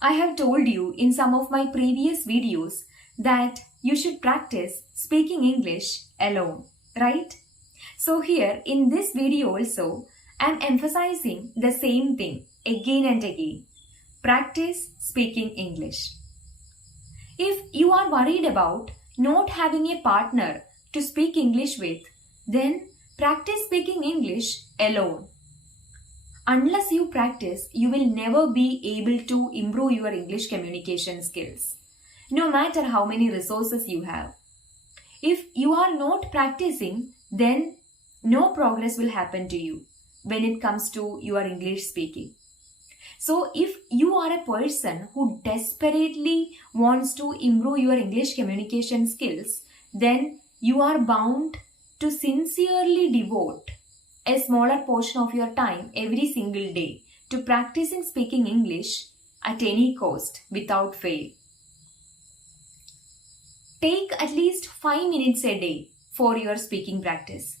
I have told you in some of my previous videos that you should practice speaking English alone, right? So here in this video also, I am emphasizing the same thing again and again. Practice speaking English. If you are worried about not having a partner to speak English with, then practice speaking English alone. Unless you practice, you will never be able to improve your English communication skills, no matter how many resources you have. If you are not practicing, then no progress will happen to you when it comes to your English speaking. So if you are a person who desperately wants to improve your English communication skills, then you are bound to sincerely devote a smaller portion of your time every single day to practicing speaking English at any cost without fail. Take at least 5 minutes a day for your speaking practice.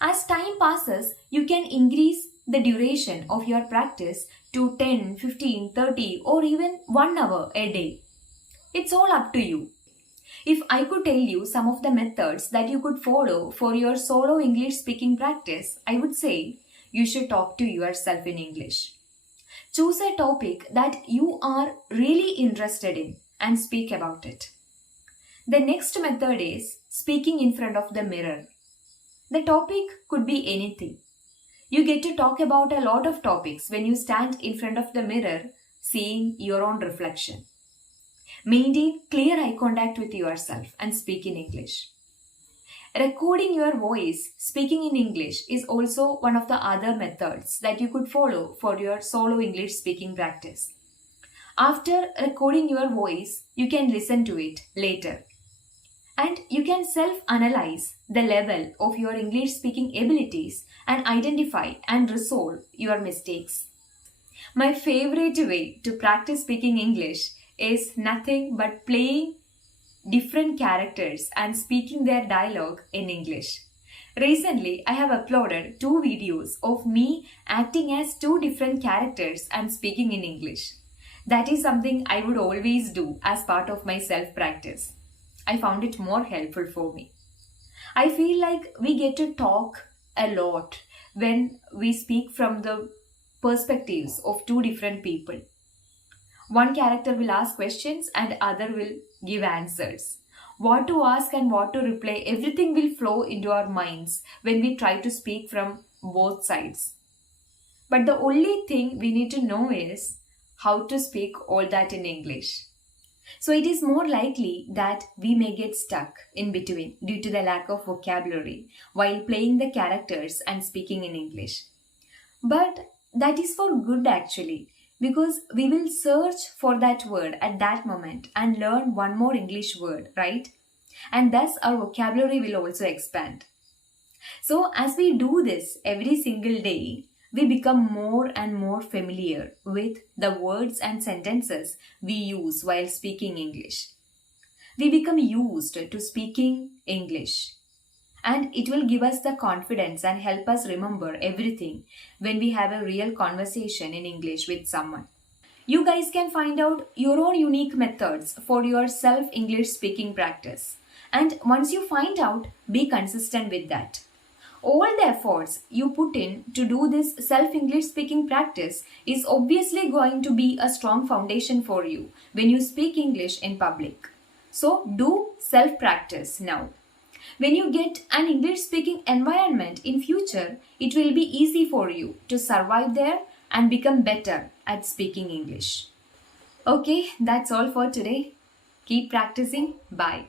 As time passes, you can increase the duration of your practice to 10, 15, 30 or even 1 hour a day. It's all up to you. If I could tell you some of the methods that you could follow for your solo English speaking practice, I would say you should talk to yourself in English. Choose a topic that you are really interested in and speak about it. The next method is speaking in front of the mirror. The topic could be anything. You get to talk about a lot of topics when you stand in front of the mirror seeing your own reflection. Maintain clear eye contact with yourself and speak in English. Recording your voice speaking in English is also one of the other methods that you could follow for your solo English speaking practice. After recording your voice, you can listen to it later. And you can self-analyze the level of your English speaking abilities and identify and resolve your mistakes. My favorite way to practice speaking English is nothing but playing different characters and speaking their dialogue in English. Recently, I have uploaded 2 videos of me acting as 2 different characters and speaking in English. That is something I would always do as part of my self-practice. I found it more helpful for me. I feel like we get to talk a lot when we speak from the perspectives of 2 different people. One character will ask questions and other will give answers. What to ask and what to reply, everything will flow into our minds when we try to speak from both sides. But the only thing we need to know is how to speak all that in English. So it is more likely that we may get stuck in between due to the lack of vocabulary while playing the characters and speaking in English. But that is for good actually, because we will search for that word at that moment and learn one more English word, right? And thus our vocabulary will also expand. So as we do this every single day, we become more and more familiar with the words and sentences we use while speaking English. We become used to speaking English. And it will give us the confidence and help us remember everything when we have a real conversation in English with someone. You guys can find out your own unique methods for your self-English speaking practice. And once you find out, be consistent with that. All the efforts you put in to do this self-English speaking practice is obviously going to be a strong foundation for you when you speak English in public. So do self-practice now. When you get an English speaking environment in future, it will be easy for you to survive there and become better at speaking English. Okay, that's all for today. Keep practicing. Bye.